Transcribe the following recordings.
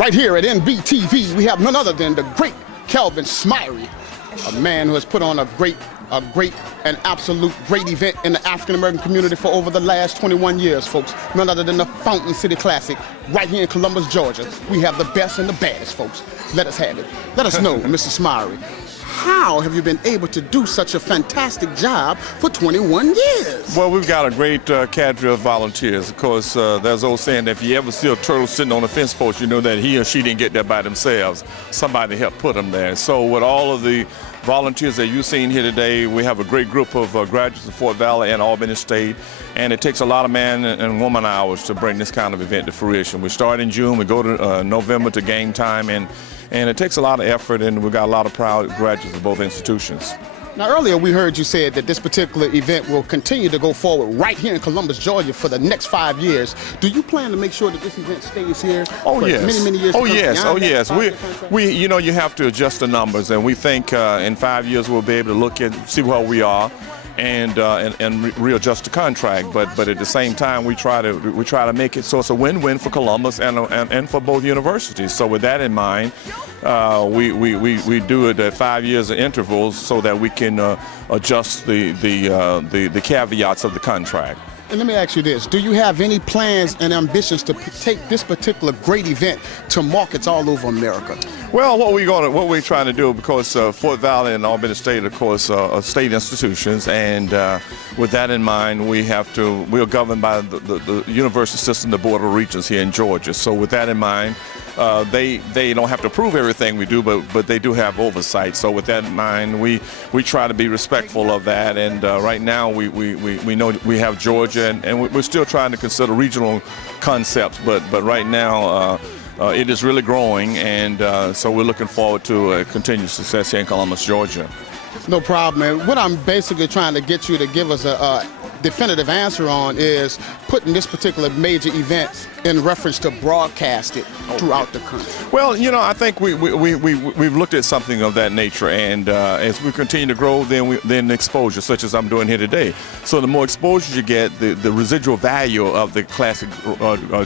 Right here at NBTV, we have none other than the great Kelvin Smyre, a man who has put on a great and absolute great event in the African American community for over the last 21 years, folks. None other than the Fountain City Classic, right here in Columbus, Georgia. We have the best and the baddest, folks. Let us have it. Let us know, Mr. Smyre, how have you been able to do such a fantastic job for 21 years? Well, we've got a great cadre of volunteers. Of course, there's old saying that if you ever see a turtle sitting on a fence post, you know that he or she didn't get there by themselves. Somebody helped put them there. So with all of the volunteers that you've seen here today, we have a great group of graduates of Fort Valley and Albany State, and it takes a lot of man and woman hours to bring this kind of event to fruition. We start in June, we go to November to game time, and it takes a lot of effort, and we've got a lot of proud graduates of both institutions. Now, earlier we heard you said that this particular event will continue to go forward right here in Columbus, Georgia for the next 5 years. Do you plan to make sure that this event stays here for many years? Oh, yes. We, you know, you have to adjust the numbers, and we think in 5 years we'll be able to look and see where we are and readjust the contract. But at the same time, we try to make it so it's a win-win for Columbus and for both universities. So with that in mind, we do it at 5 years of intervals so that we can adjust the caveats of the contract. And let me ask you this, do you have any plans and ambitions to take this particular great event to markets all over America? Well, what we're trying to do, because Fort Valley and Albany State, of course, are state institutions, and with that in mind, we are governed by the university system, the Board of Regents here in Georgia. So with that in mind, they don't have to approve everything we do, but they do have oversight. So with that in mind, we try to be respectful of that. And right now, we know we have Georgia, and we're still trying to consider regional concepts. But right now, it is really growing, and so we're looking forward to continued success here in Columbus, Georgia. No problem. And what I'm basically trying to get you to give us a definitive answer on is putting this particular major event in reference to broadcast it throughout the country. Well, you know, I think we've looked at something of that nature, and as we continue to grow, then exposure, such as I'm doing here today. So the more exposure you get, the residual value of the classic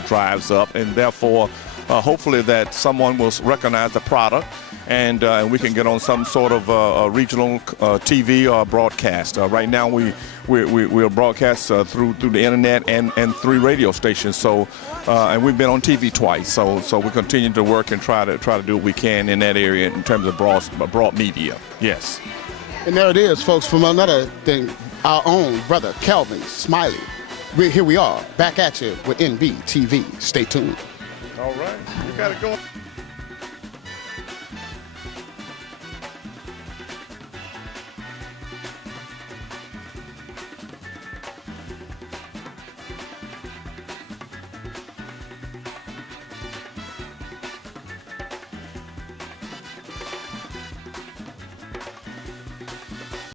drives up, and therefore hopefully that someone will recognize the product, and we can get on some sort of regional TV or broadcast. Right now we'll broadcast through the internet and 3 radio stations. So and we've been on TV twice. So we continue to work and try to do what we can in that area in terms of broad media. Yes. And there it is, folks, from another thing, our own brother Kelvin Smyre. Here we are back at you with NBTV. Stay tuned. All right, you got it going.